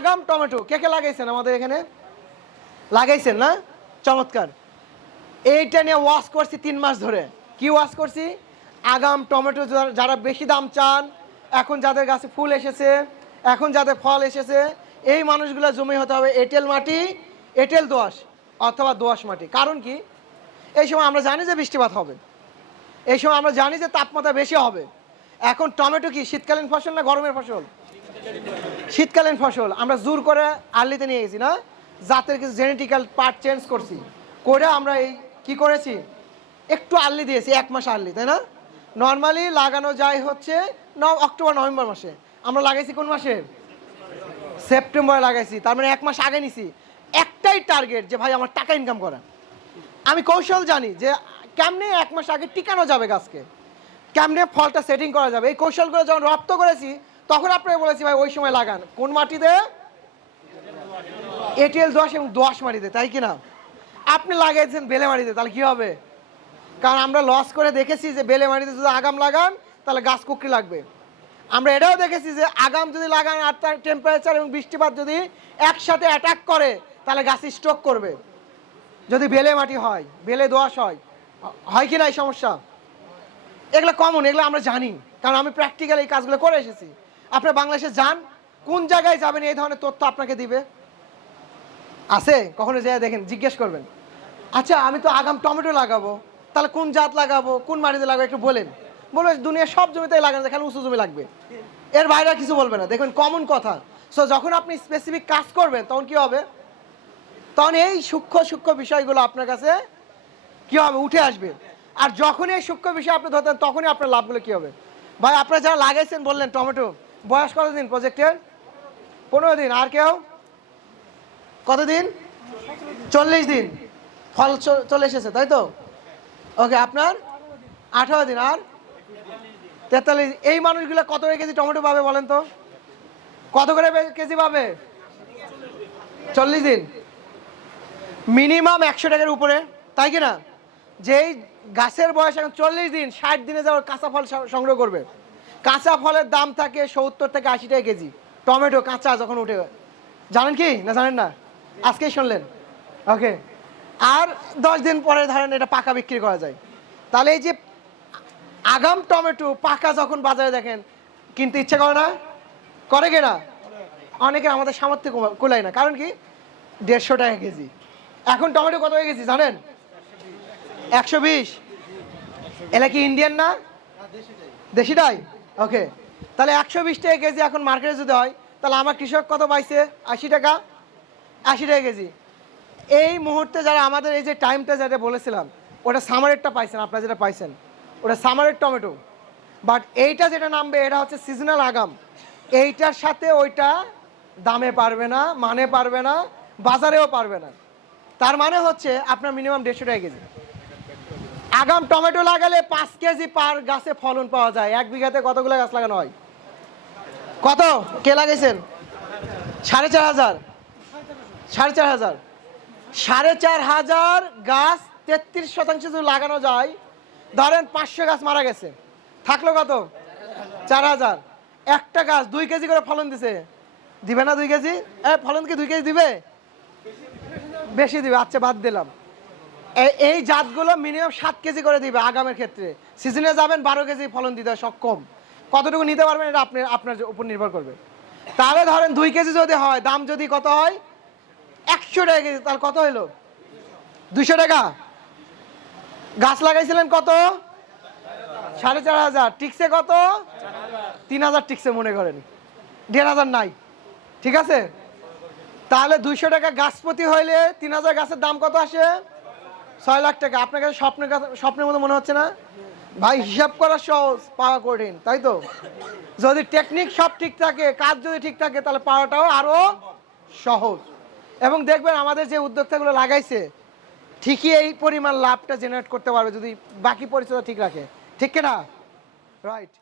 আগাম টমেটো। কে কে লাগাইছেন আমাদের এখানে? লাগাইছেন না? চমৎকার। এইটা নিয়ে ওয়াশ করছি তিন মাস ধরে। কি ওয়াশ করছি? আগাম, টমেটো যারা- যারা বেশি দাম চান, এখন যাদের গাছে ফুল এসেছে, এখন যাদের ফল এসেছে, এই মানুষগুলো জমি হতে হবে এঁটেল মাটি, এঁটেল দোয়াশ অথবা দোয়াশ মাটি। কারণ কি? এই সময় আমরা জানি যে বৃষ্টিপাত হবে। এই সময় আমরা জানি যে তাপমাত্রা বেশি হবে। এখন টমেটো কি, শীতকালীন ফসল না গরমের ফসল? শীতকালীন ফসল, আমরা জোর করে আর্লিতে নিয়ে গেছি না? জাতের কিছু জেনেটিক্যাল পার্ট চেঞ্জ করছি। করে আমরা এই কি করেছি? একটু আর্লি দিয়েছি, এক মাস আর্লি, তাই না? নর্মালি লাগানো যায় হচ্ছে ন অক্টোবর, নভেম্বর মাসে। আমরা লাগাইছি কোন মাসে? সেপ্টেম্বরে লাগাইছি, তার মানে এক মাস আগে নিছি। একটাই টার্গেট যে ভাই আমার টাকা ইনকাম করা আমি কৌশল জানি যে কেমনে এক মাস আগে টিকানো যাবে গাছকে। কেমনে ফলটা সেটিং করা যাবে। এই কৌশলগুলো যখন রপ্ত করেছি তখন আপনাকে বলেছি, ভাই, ওই সময় লাগান। কোন মাটিতে? এটিএল দোয়াশ এবং দোয়াশ মাটিতে, তাই কি না? আপনি লাগাইছেন বেলে মাটিতে, তাহলে কি হবে? কারণ আমরা লস করে দেখেছি যে বেলে মাটিতে যদি আগাম লাগান, তাহলে গাছ কুকরি লাগবে। আমরা এটাও দেখেছি যে আগাম যদি লাগান আর তার টেম্পারেচার এবং বৃষ্টিপাত যদি একসাথে অ্যাটাক করে, তাহলে গাছ স্ট্রোক করবে। যদি বেলে মাটি হয়, বেলে দোয়াশ হয় হয় কি না এই সমস্যা? এগুলো কমন এগুলো আমরা জানি। কারণ আমি প্র্যাকটিক্যাল এই কাজগুলো করে এসেছি। আপনি বাংলাদেশে যান, কোন জায়গায় যাবেন, এই ধরনের তথ্য আপনাকে দিবে? আছে? কখনো যেয়ে দেখেন, জিজ্ঞেস করবেন। আচ্ছা আমি তো আগাম টমেটো লাগাবো, তাহলে কোন জাত লাগাবো, কোন মাটিতে লাগাবো, একটু বলেন। বলবে, দুনিয়ার সব জমিতেই লাগানো খালি উঁচু জমি লাগবে। এর বাইরে কিছু বলবে না। দেখবেন কমন কথা। সো যখন আপনি স্পেসিফিক কাজ করবেন, তখন কি হবে? তখন এই সূক্ষ্ম সূক্ষ্ম বিষয়গুলো আপনার কাছে কি হবে? উঠে আসবে। আর যখনই এই সূক্ষ্ম বিষয় আপনি ধরতেন, তখনই আপনার লাভগুলো কি হবে? ভাই, আপনারা যারা লাগাইছেন বললেন টমেটো বয়স কতদিন প্রজেক্টের? পনেরো দিন। আর কেউ? কতদিন? চল্লিশ দিন। ফল চলে এসেছে, তাই তো? ওকে, আপনার? আঠারো দিন। আর? তেতাল্লিশ এই মানুষগুলো কত করে কেজি টমেটো পাবে বলেন তো? কত করে কেজি পাবে? চল্লিশ দিন। মিনিমাম একশো টাকার উপরে, তাই কি না? যেই গাছের বয়স এখন চল্লিশ দিন, ষাট দিনে যাওয়ার কাঁচা ফল সংগ্রহ করবে। কাঁচা ফলের দাম থাকে সত্তর থেকে আশি টাকা কেজি। টমেটো, কাঁচা যখন উঠে, জানেন কি? না জানেন না? আজকেই শুনলেন। ওকে। আর দশ দিন পরে ধরেন এটা পাকা বিক্রি করা যায়। তাহলে এই যে আগাম টমেটো পাকা যখন বাজারে দেখেন, কিনতে ইচ্ছে করে না? করে কিনা অনেকে আমাদের সামর্থ্য কমা- না। কারণ কি? দেড়শো টাকা কেজি। এখন টমেটো কত হয়ে গেছি জানেন? একশো বিশ। এটা কি ইন্ডিয়ান না? দেশিটাই ওকে তাহলে একশো বিশ টাকা কেজি এখন মার্কেটে যদি হয়, তাহলে আমার কৃষক কত পাইছে? আশি টাকা? আশি টাকা কেজি। এই মুহূর্তে যারা আমাদের এই যে টাইমটা যেটা বলেছিলাম, ওটা সামারেরটা পাইছেন, আপনারা যেটা পাইছেন, ওটা সামারের টমেটো বাট এইটা যেটা নামবে, এটা হচ্ছে সিজনাল আগাম। এইটার সাথে ওইটা দামে পারবে না মানে পারবে না, বাজারেও পারবে না। তার মানে হচ্ছে আপনার মিনিমাম দেড়শো টাকা কেজি। আগাম টমেটো লাগালে পাঁচ কেজি পার গাছে ফলন পাওয়া যায়। এক বিঘাতে কতগুলো গাছ লাগানো হয়? কত? কে লাগাইছেন সাড়ে চার হাজার। সাড়ে চার হাজার। সাড়ে চার হাজার গাছ তেত্রিশ শতাংশ যদি লাগানো যায়, ধরেন পাঁচশো গাছ মারা গেছে। থাকল কত? চার হাজার। একটা গাছ দুই কেজি করে ফলন দিছে। দিবে না দুই কেজি? এ, ফলন কি দুই কেজি দিবে? বেশি দিবে। আচ্ছা বাদ দিলাম। এই জাতগুলো মিনিমাম সাত কেজি করে দিবে আগামের ক্ষেত্রে। সিজনে যাবেন বারো কেজি ফলন দিতে সক্ষম কতটুকু নিতে পারবেন এটা আপনি আপনার উপর নির্ভর করবে। তাহলে ধরেন দুই কেজি যদি হয়, দাম যদি কত হয়? একশো টাকা কেজি, তাহলে কত হলো দুইশো টাকা। গাছ লাগাইছিলেন কত? সাড়ে চার হাজার। টিকসে কত? তিন হাজার টিকসে মনে করেন। দেড় হাজার নাই। ঠিক আছে? তাহলে দুইশো টাকা গাছ প্রতি হইলে তিন হাজার গাছের দাম কত আসে? ছয় লাখ টাকা। আপনার কাছে স্বপ্নের স্বপ্নের মতো মনে হচ্ছে না? ভাই, হিসাব করা সহজ, পাওয়া কঠিন, তাই তো? যদি টেকনিক সব ঠিক থাকে, কাজ যদি ঠিক থাকে, তাহলে পাওয়াটাও আরও সহজ। এবং দেখবেন আমাদের যে উদ্যোক্তাগুলো লাগাইছে, ঠিকই এই পরিমাণ লাভটা জেনারেট করতে পারবে যদি বাকি পরিচয় ঠিক রাখে। ঠিক কিনা? রাইট